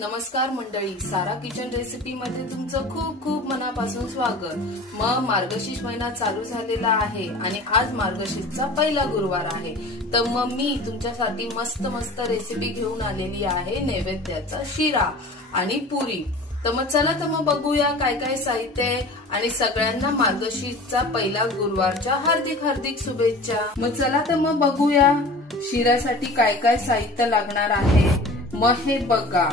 नमस्कार मंडळी, सारा kitchen recipe मध्ये तुमचं खूप खूप मनापासून स्वागत। मार्गशीर्ष महिना चालू झालेला आहे आणि आज मार्गशीर्षचा पहिला गुरुवार आहे। तर मी तुमच्यासाठी मस्त मस्त रेसिपी घेऊन आलेली आहे, नैवेद्याचा शिरा आणि पुरी। तर चला बघूया काय काय साहित्य आहे आणि सगळ्यांना मार्गशीर्षचा पहिला गुरुवारच्या हार्दिक हार्दिक शुभेच्छा। चला बघूया शिऱ्यासाठी काय काय साहित्य लागणार आहे। हे बघा,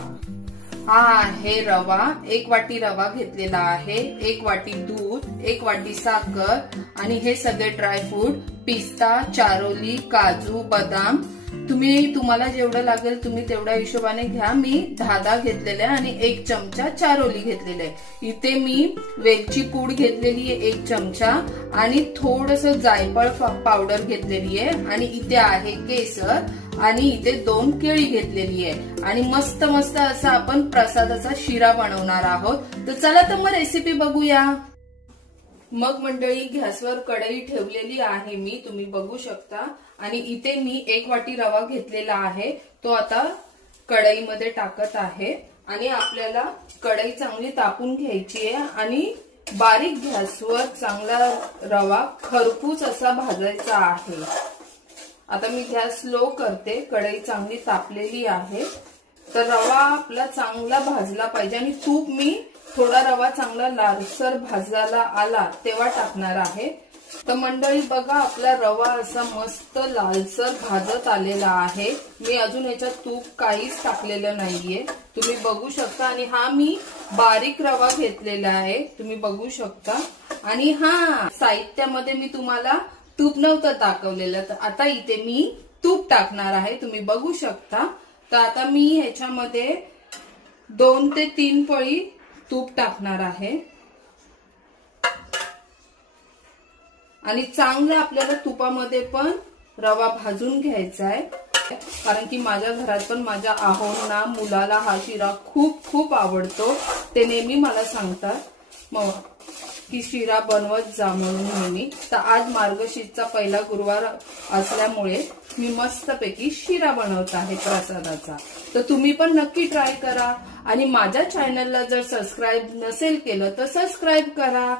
हा आहे रवा, 1 वाटी रवा घेतलेला आहे, 1 वाटी दूध, 1 वाटी साखर आणि हे सगळे ड्रायफ्रूट, पिस्ता, चारोली, काजू, बदाम। तुम्हाला जेवढं लागेल तुम्ही तेवढ्या हिशोबाने घ्या। मी 10 घेतलेले आणि 1 चमचा चारोली घेतलेले आहे। इथे मी वेलची पूड घेतलेली आहे 1 चमचा आणि थोडस जायफळ पावडर घेतलेली आहे आणि इथे आहे केसर आणि इथे 2 केळी घेतलेली आहे आणि मस्त मस्त असा आपण प्रसादाचा शिरा बनवणार आहोत। तर चला रेसिपी बघूया। मंडळी, गॅसवर कढई ठेवलेली आहे मी, तुम्ही बघू शकता आणि इथे मी 1 वाटी रवा घेतलेला आहे, तो आता कढईमध्ये टाकत आहे आणि आपल्याला कढई चांगली तापून घ्यायची आहे आणि बारीक गॅसवर चांगला रवा खरपूस असा भाजायचा आहे। आता मी गॅस स्लो करते, कढई चांगली तापलेली आहे। तर रवा आपला चांगला भाजला पाहिजे आणि तूप मी थोडा रवा चांगला लालसर भाजायला आला तेव्हा टाकणार आहे। तर मंडळी बघा, आपला रवा असा मस्त लालसर भाजत आलेला आहे। मी अजून याच्यात तूप काहीच टाकलेलं नाहीये, तुम्ही बघू शकता। आणि हा मी बारीक रवा घेतलेला आहे, तुम्ही बघू शकता। आणि हा साहित्यामध्ये मी तुम्हाला तूप नव्हतं दाखवलेलं, तर आता इथे मी तूप टाकणार आहे, तुम्ही बघू शकता। तर आता मी ह्याच्यामध्ये 2 ते 3 पळी तूप टाकणार आहे आणि चांगलं आपल्याला तुपामध्ये पण रवा भाजून घ्यायचा आहे, कारण की माझ्या घरात पण माझ्या आहोंना, मुलाला हा शिरा खूप खूप आवडतो। ते नेहमी मला सांगतात की शिरा बनवत जा म्हणून नेहमी। तर आज मार्गशीर्षचा पहिला गुरुवार असल्यामुळे मी मस्तपैकी शिरा बनवत आहे प्रसादाचा। तर तुम्ही पण नक्की ट्राय करा आणि माझ्या चॅनलला जर सबस्क्राईब नसेल केलं तर सबस्क्राईब करा।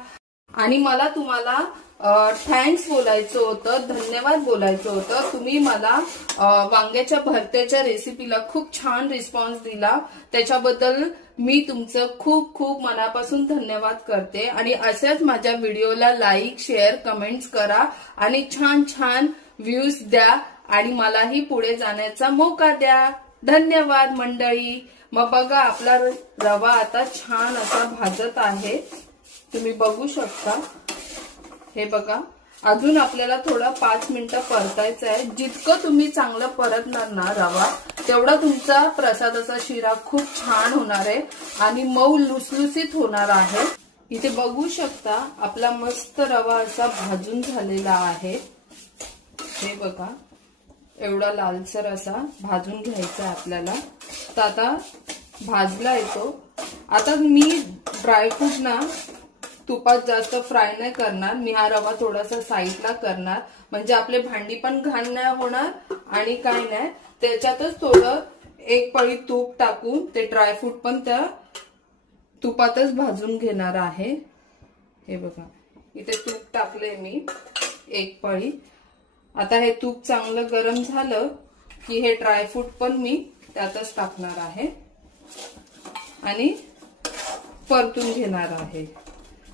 आणि मला तुम्हाला थँक्स बोलायचं होतं, धन्यवाद बोलायचं होतं। तुम्ही मला वांग्याच्या भरत्याच्या रेसिपीला खूप छान रिस्पॉन्स दिला, त्याच्याबद्दल मी तुमचं खूप खूप मनापासून धन्यवाद करते। आणि असेच माझ्या व्हिडिओला लाईक, शेअर, कमेंट्स करा आणि छान छान व्ह्यूज द्या आणि मलाही पुढे जाण्याचा मौका द्या। धन्यवाद मंडळी। बघा, आपला रवा आता छान असा भाजत आहे, तुम्ही बघू शकता। हे बघा, अजून आपल्याला थोडा 5 मिनिटं परतायचं आहे। जितकं तुम्ही चांगलं परतणार ना रवा, तेवढा तुमचा प्रसादाचा शिरा खूप छान होणार आहे आणि मऊ लुसलुसीत होणार आहे। इथे बघू शकता आपला मस्त रवा असा भाजून झालेला आहे। हे बघा, एवढा लालसर असा भाजून घ्यायचा आहे आपल्याला। तर आता भाजला येतो। आता मी ड्रायफ्रूट ना तुपात जास्त फ्राय नाही करणार, मी हा रवा थोडासा साईडला करणार, म्हणजे आपले भांडी पण घाण नाही होणार आणि काय नाही। त्याच्यातच थोडं 1 पळी तूप टाकून ते ड्रायफ्रूट पण त्या तुपातच भाजून घेणार आहे। हे बघा, इथे तूप टाकले मी 1 पळी। आता हे तूप चांगलं गरम झालं की हे ड्रायफ्रूट पण मी त्यातच टाकणार आहे आणि परतून घेणार आहे,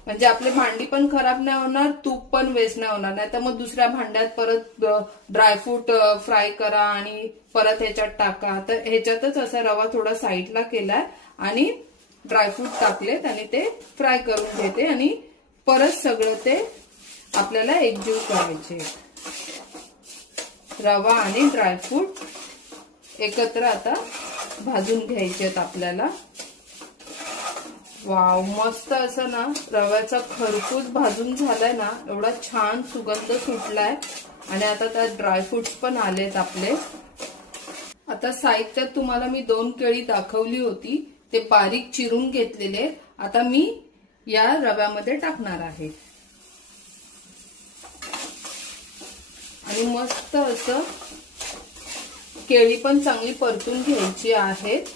म्हणजे आपले भांडी पण खराब नाही होणार, तूप पण वेस्ट नाही होणार। नाही तर मग दुसऱ्या भांड्यात परत ड्रायफ्रूट फ्राय करा आणि परत ह्याच्यात टाका। तर ह्याच्यातच असा रवा थोडा साईडला केलाय आणि ड्रायफ्रूट टाकलेत आणि ते फ्राय करून घेते आणि परत सगळं ते आपल्याला एकजीव करायचे। रवा आणि ड्रायफ्रूट एकत्र आता भाजून घ्यायचे आहेत आपल्याला। वाव, मस्त असं ना रव्याचा खरपूस भाजून झालाय ना, एवढा छान सुगंध सुटलाय आणि आता त्यात ड्रायफ्रुट्स पण आलेत आपले। आता साहित्यात तुम्हाला मी 2 केळी दाखवली होती, ते बारीक चिरून घेतलेले आता मी या रव्यामध्ये टाकणार आहे आणि मस्त असं केळी पण चांगली परतून घ्यायची आहेत।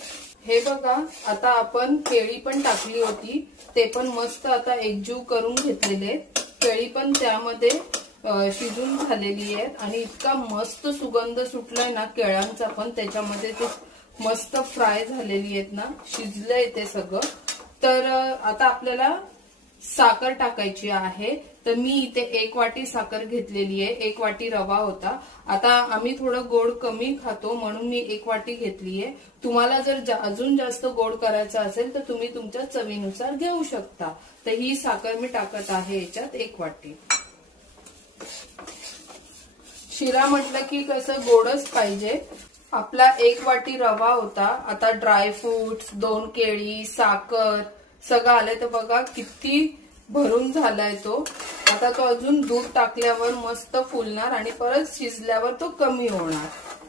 हे बघा, आता आपण केळी पण टाकली होती, ते पण मस्त आता एकजीव करून घेतलेले. केळी पण त्यामध्ये शिजून झालेली आहेत आणि इतका मस्त सुगंध सुटलाय ना केळ्यांचा पण, त्याच्यामध्ये ते मस्त फ्राय झालेली आहेत ना, शिजलंय ते सगळं. तर आता आपल्याला साखर टाकायची आहे. तर मी इथे 1 वाटी साखर घेतलेली आहे, 1 वाटी रवा होता. आता आम्ही थोडं गोड कमी खातो म्हणून मी 1 वाटी घेतली आहे. तुम्हाला जर अजून जास्त गोड करायचं असेल तर तुम्ही तुमच्या चवीनुसार घेऊ शकता. तर ही साखर मी टाकत आहे याच्यात 1 वाटी. शिरा म्हटलं की कसं गोडच पाहिजे. आपला 1 वाटी रवा होता. आता ड्रायफ्रुट्स, 2 केळी, साखर सगळं आलंय. तर बघा किती भरून झालाय तो. आता तो अजून दूध टाकल्यावर मस्त फुलणार आणि परत शिजल्यावर तो कमी होणार.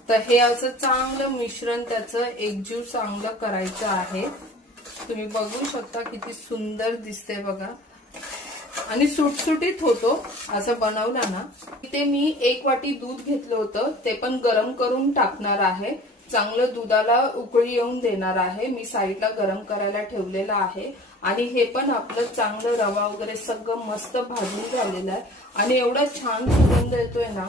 तर हे असं चांगलं मिश्रण त्याचं एकजीव चांगलं करायचं आहे. तुम्ही बघू शकता किती सुंदर दिसते बघा आणि सुटसुटीत होतो असं बनवलं ना. इथे मी 1 वाटी दूध घेतलं होतं, ते पण गरम करून टाकणार आहे. चांगलं दुधाला उकळी येऊन देणार आहे. मी साईडला गरम करायला ठेवलेलं आहे. आणि हे पण आपलं चांगलं रवा वगैरे सगळं मस्त भाजून झालेलं आहे आणि एवढा छान सुगंध येतोय ना.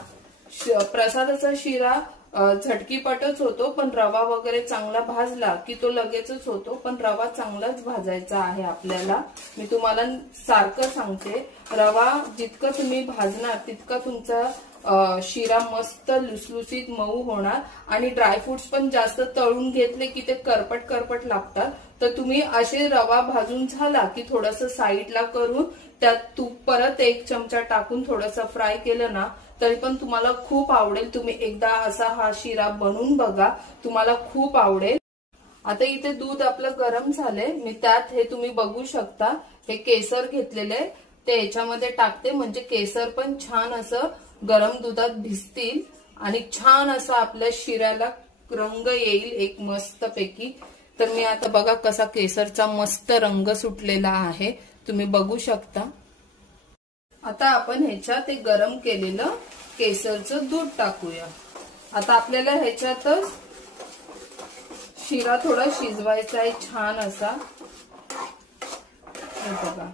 प्रसादाचा शिरा झटकीपटच होतो, पण रवा वगैरे चांगला भाजला की तो लगेचच होतो. पण रवा चांगलाच भाजायचा आहे आपल्याला. मी तुम्हाला सारखं सांगते, रवा जितकं तुम्ही भाजणार तितका तुमचा शिरा मस्त लुसलुसीत मऊ होणार. आणि ड्रायफ्रुट्स पण जास्त तळून घेतले की ते करपट करपट लागतात. तर तुम्ही असे रवा भाजून झाला की थोडस साईडला करून त्यात तूप परत 1 चमचा टाकून थोडस फ्राय केलं ना तरी पण तुम्हाला खूप आवडेल. तुम्ही एकदा असा हा शिरा बनवून बघा, तुम्हाला खूप आवडेल. आता इथे दूध आपलं गरम झालंय. मी त्यात हे तुम्ही बघू शकता हे केसर घेतलेले ते याच्यामध्ये टाकते, म्हणजे केसर पण छान असं गरम दुधात भिजतील आणि छान असं आपल्या शिऱ्याला रंग येईल एक मस्त पैकी. तर मी आता बघा कसा केसरचा मस्त रंग सुटलेला आहे, तुम्ही बघू शकता. आता आपण ह्याच्यात ते गरम केलेलं केसरचं दूध टाकूया. आता आपल्याला ह्याच्यातच शिरा थोडा शिजवायचा आहे छान असा. बघा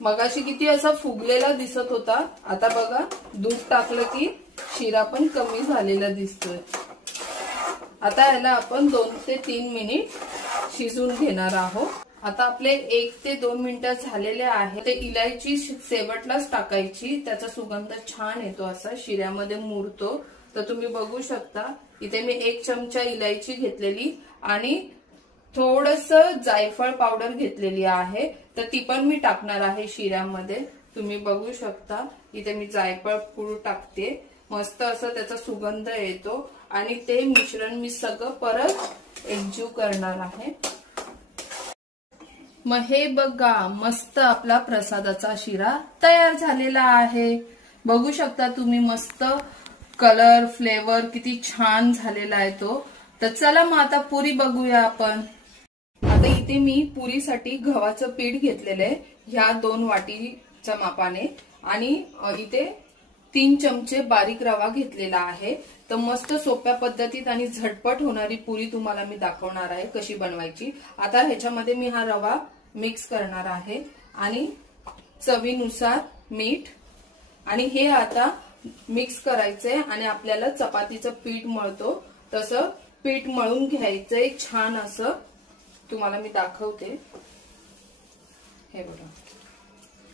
मगाशी किती असा फुगलेला दिसत होता, आता बघा दूध टाकलं की शिरा पण कमी झालेला दिसतोय. आता याला आपण 2 ते 3 मिनिट शिजून घेणार आहोत. आता आपले 1 ते 2 मिनिटं झालेले आहे. ते इलायची शेवटलाच टाकायची, त्याचा सुगंध छान येतो असा शिऱ्यामध्ये मुरतो. तर तुम्ही बघू शकता इथे मी 1 चमचा इलायची घेतलेली आणि थोडस जायफळ पावडर घेतलेली आहे, तर ती पण मी टाकणार आहे शिऱ्यामध्ये. तुम्ही बघू शकता इथे मी जायफळ पूड टाकते, मस्त असं त्याचा सुगंध येतो आणि ते मिश्रण मी सगळं परत एकजीव करणार आहे. मग हे बघा मस्त आपला प्रसादाचा शिरा तयार झालेला आहे. बघू शकता तुम्ही मस्त कलर फ्लेवर किती छान झालेला आहे तो. तर चला मग आता पुरी बघूया आपण. आता इथे मी पुरीसाठी गव्हाचं पीठ घेतलेलं आहे ह्या 2 वाटीच्या मापाने आणि इथे 3 चमचे बारीक रवा घेतलेला आहे. तर मस्त सोप्या पद्धतीत आणि झटपट होणारी पुरी तुम्हाला मी दाखवणार आहे कशी बनवायची. आता ह्याच्यामध्ये मी हा रवा मिक्स करणार आहे आणि चवीनुसार मीठ आणि हे आता मिक्स करायचंय आणि आपल्याला चपातीचं पीठ मळतो तसं पीठ मळून घ्यायचंय छान असं. तुम्हाला मी दाखवते, हे बघा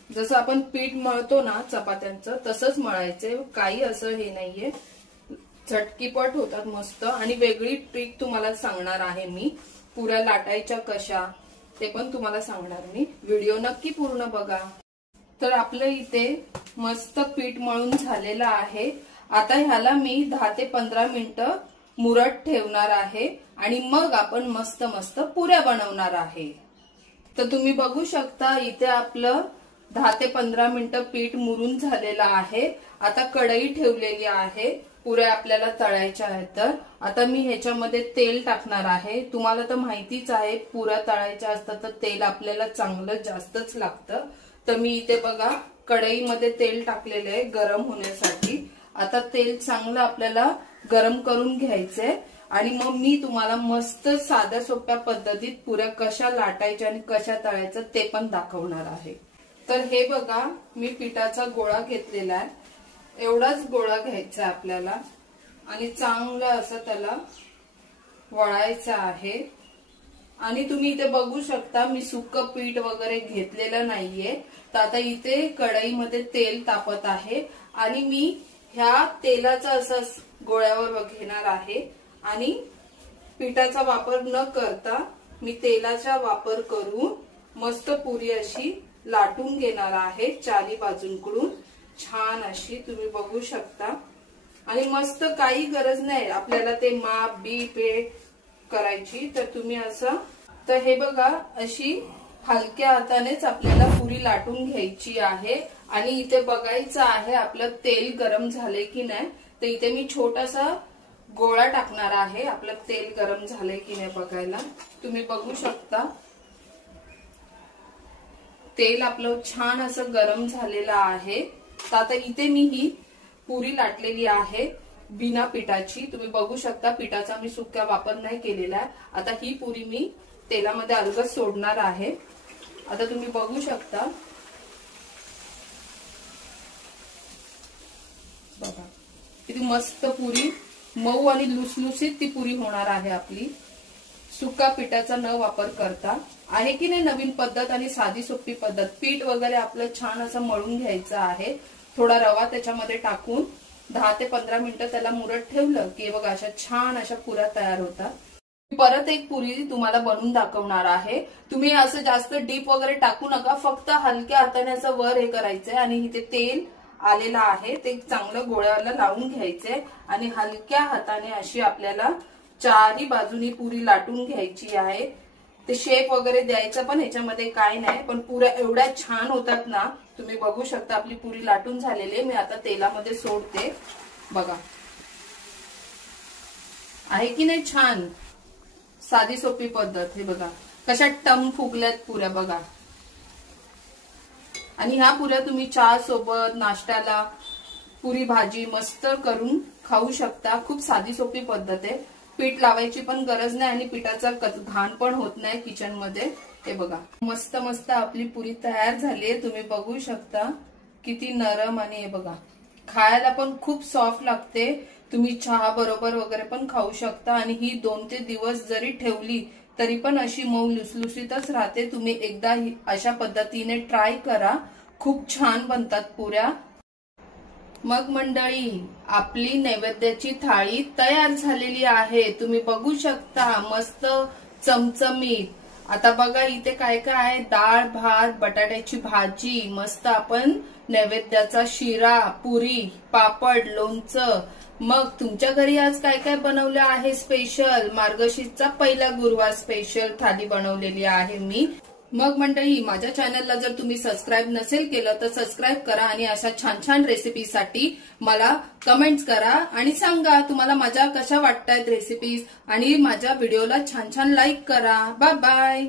जसं आपण पीठ मळतो ना चपात्यांचं तसंच मळायचंय, काही असं हे नाहीये. झटकीपट होतात मस्त. आणि वेगळी ट्रिक तुम्हाला सांगणार आहे मी, पुऱ्या लाटायच्या कशा ते पण तुम्हाला सांगणार मी. व्हिडिओ नक्की पूर्ण बघा. तर आपलं इथे मस्त पीठ मळून झालेलं आहे. आता ह्याला मी 10 ते 15 मिनिटं मुरत ठेवणार आहे आणि मग आपण मस्त मस्त पुऱ्या बनवणार आहे. तर तुम्ही बघू शकता इथे आपलं 10 ते 15 मिनिटं पीठ मुरून झालेलं आहे. आता कढई ठेवलेली आहे, पुऱ्या आपल्याला तळायच्या आहेत. तर आता मी ह्याच्यामध्ये तेल टाकणार आहे. तुम्हाला तर माहितीच आहे पुऱ्या तळायच्या असतात तर तेल आपल्याला चांगलं जास्तच लागतं. तर मी इथे बघा कढईमध्ये तेल टाकलेलं आहे गरम होण्यासाठी. आता तेल चांगलं आपल्याला गरम करून घ्यायचंय आणि मग मी तुम्हाला मस्त साध्या सोप्या पद्धतीत पुऱ्या कशा लाटायच्या आणि कशा तळायच्या ते पण दाखवणार आहे। तर हे बघा, मी पिठाचा गोळा घेतलेला आहे। एवढाच गोळा घ्यायचा आपल्याला आणि चांगलं असं त्याला वळायचं आहे। आणि तुम्ही इथे बघू शकता मी सुक्क पीठ वगैरे घेतलेलं नाहीये। तर आता इथे कढईमध्ये तेल तापत आहे आणि मी ह्या तेलाचा असं गोळ्यावर घेणार आहे आणि पिठाचा वापर न करता मी तेलाचा वापर करून मस्त पुरी अशी लाटून घेणार आहे चारी बाजूंकडून छान अशी, तुम्ही बघू शकता। आणि मस्त काही गरज नाही आपल्याला ते माप बीप करायची, तर तुम्ही असं, तर हे बघा अशी हलक्या हातानेच आपल्याला पुरी लाटून घ्यायची आहे। आणि इथे बघायचं आहे आपलं तेल गरम झाले की नाही। तर इथे मी छोटासा गोळा टाकणार आहे, आपलं तेल गरम झाले की नाही बघायला। तुम्ही बघू शकता तेल आपलं छान असं गरम झालेलं आहे। तर आता इथे मी ही पुरी लाटलेली आहे बिना पिठाची, तुम्ही बघू शकता पिठाचा मी सुक्का वापर नाही केलेला आहे। आता ही पुरी मी तेलामध्ये अलगद सोडणार आहे। आता तुम्ही बघू शकता बघा किती मस्त पुरी मऊ आणि लुसलुसीत ती पुरी होणार आहे आपली, सुका पिठाचा न वापर करता। आहे की नाही नवीन पद्धत आणि साधी सोपी पद्धत। पीठ वगैरे आपलं छान असं मळून घ्यायचं आहे, थोडा रवा त्याच्यामध्ये टाकून 10 ते 15 मिनिटं त्याला मुरत ठेवलं की बघा अशा छान अशा पुऱ्या तयार होतात। परत एक पुरी तुम्हाला बनवून दाखवणार आहे। तुम्ही असं जास्त डीप वगैरे टाकू नका, फक्त हलक्या हाताने असं वर हे करायचंय आणि इथे तेल आलेलं आहे ते चांगलं गोळ्याला लावून घ्यायचंय आणि हलक्या हाताने अशी आपल्याला चारी बाजूनी पुरी लाटून घ्यायची आहे। ते शेप वगैरे द्यायचं पण ह्याच्यामध्ये काय नाही, पण पुऱ्या एवढ्या छान होतात ना। तुम्ही बघू शकता आपली पुरी लाटून झालेली आहे। मी आता तेलामध्ये सोडते बघा, आहे की नाही छान साधी सोपी पद्धत। हे बघा कशा टम फुगल्यात पुऱ्या बघा। आणि ह्या पुऱ्या तुम्ही चहा सोबत नाश्त्याला पुरी भाजी मस्त करून खाऊ शकता। खूप साधी सोपी पद्धत आहे, पीठ लावायची पण गरज नाही आणि पिठाचा घाण पण होत नाही किचन मध्ये। हे बघा मस्त मस्त आपली पुरी तयार झाली आहे, तुम्ही बघू शकता किती नरम आणि हे बघा खायला पण खूप सॉफ्ट लागते। तुम्ही चहा बरोबर वगैरे पण खाऊ शकता आणि ही 2 ते 3 दिवस जरी ठेवली तरी पण अशी मऊ लुसलुसीतच राहते। तुम्ही एकदा अशा पद्धतीने ट्राय करा, खूप छान बनतात पुऱ्या। मग मंडळी आपली नैवेद्याची थाळी तयार झालेली आहे, तुम्ही बघू शकता मस्त चमचमीत। आता बघा इथे काय काय आहे, डाळ भात बटाट्याची भाजी, मस्त आपण नैवेद्याचा शिरा, पुरी, पापड, लोणचं। मग तुमच्या घरी आज काय काय बनवलं आहे स्पेशल? मार्गशीर्षचा पहिला गुरुवार स्पेशल थाली बनवलेली आहे मी। मग मंडळी माझ्या चॅनलला जर तुम्ही सबस्क्राईब नसेल केलं तर सबस्क्राईब करा आणि अशा छान छान रेसिपीसाठी मला कमेंट्स करा आणि सांगा तुम्हाला माझ्या कशा वाटतायत रेसिपीज, आणि माझ्या व्हिडिओला छान छान लाईक करा। Bye bye.